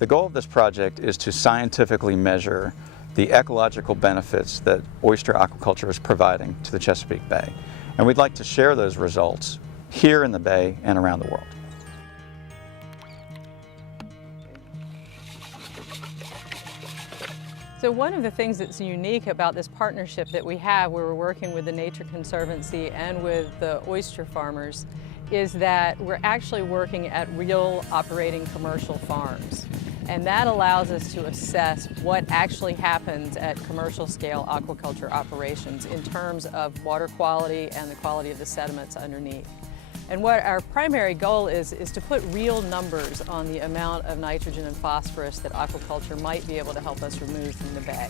The goal of this project is to scientifically measure the ecological benefits that oyster aquaculture is providing to the Chesapeake Bay. And we'd like to share those results here in the Bay and around the world. So one of the things that's unique about this partnership that we have, where we're working with the Nature Conservancy and with the oyster farmers, is that we're actually working at real operating commercial farms. And that allows us to assess what actually happens at commercial scale aquaculture operations in terms of water quality and the quality of the sediments underneath. And what our primary goal is to put real numbers on the amount of nitrogen and phosphorus that aquaculture might be able to help us remove from the bay.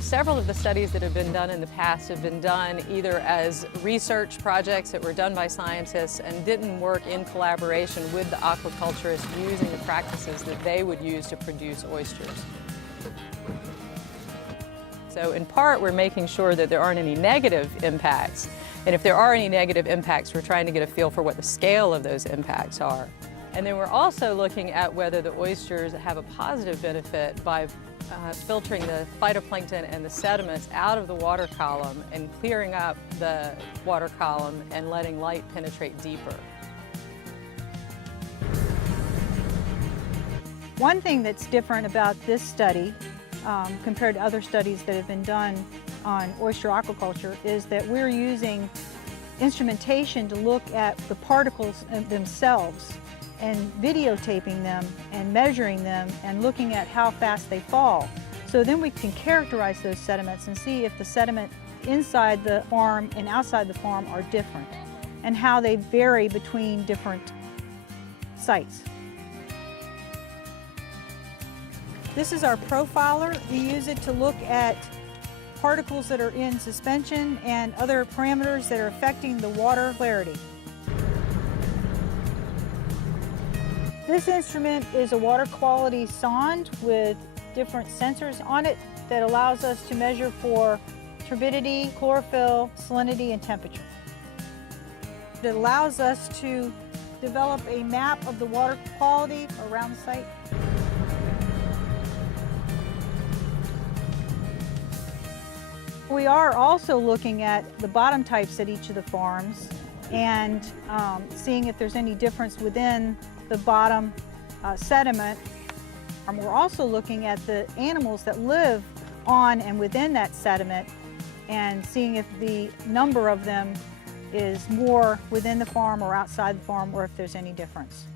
Several of the studies that have been done in the past have been done either as research projects that were done by scientists and didn't work in collaboration with the aquaculturists using the practices that they would use to produce oysters. So in part, we're making sure that there aren't any negative impacts. And if there are any negative impacts, we're trying to get a feel for what the scale of those impacts are. And then we're also looking at whether the oysters have a positive benefit by filtering the phytoplankton and the sediments out of the water column and clearing up the water column and letting light penetrate deeper. One thing that's different about this study compared to other studies that have been done on oyster aquaculture is that we're using instrumentation to look at the particles themselves and videotaping them and measuring them and looking at how fast they fall. So then we can characterize those sediments and see if the sediment inside the farm and outside the farm are different and how they vary between different sites. This is our profiler. We use it to look at particles that are in suspension and other parameters that are affecting the water clarity. This instrument is a water quality sonde with different sensors on it that allows us to measure for turbidity, chlorophyll, salinity, and temperature. It allows us to develop a map of the water quality around the site. We are also looking at the bottom types at each of the farms and seeing if there's any difference within the bottom sediment. We're also looking at the animals that live on and within that sediment and seeing if the number of them is more within the farm or outside the farm, or if there's any difference.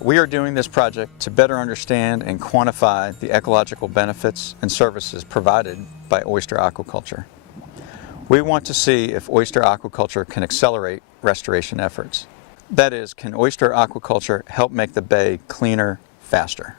We are doing this project to better understand and quantify the ecological benefits and services provided by oyster aquaculture. We want to see if oyster aquaculture can accelerate restoration efforts. That is, can oyster aquaculture help make the bay cleaner faster?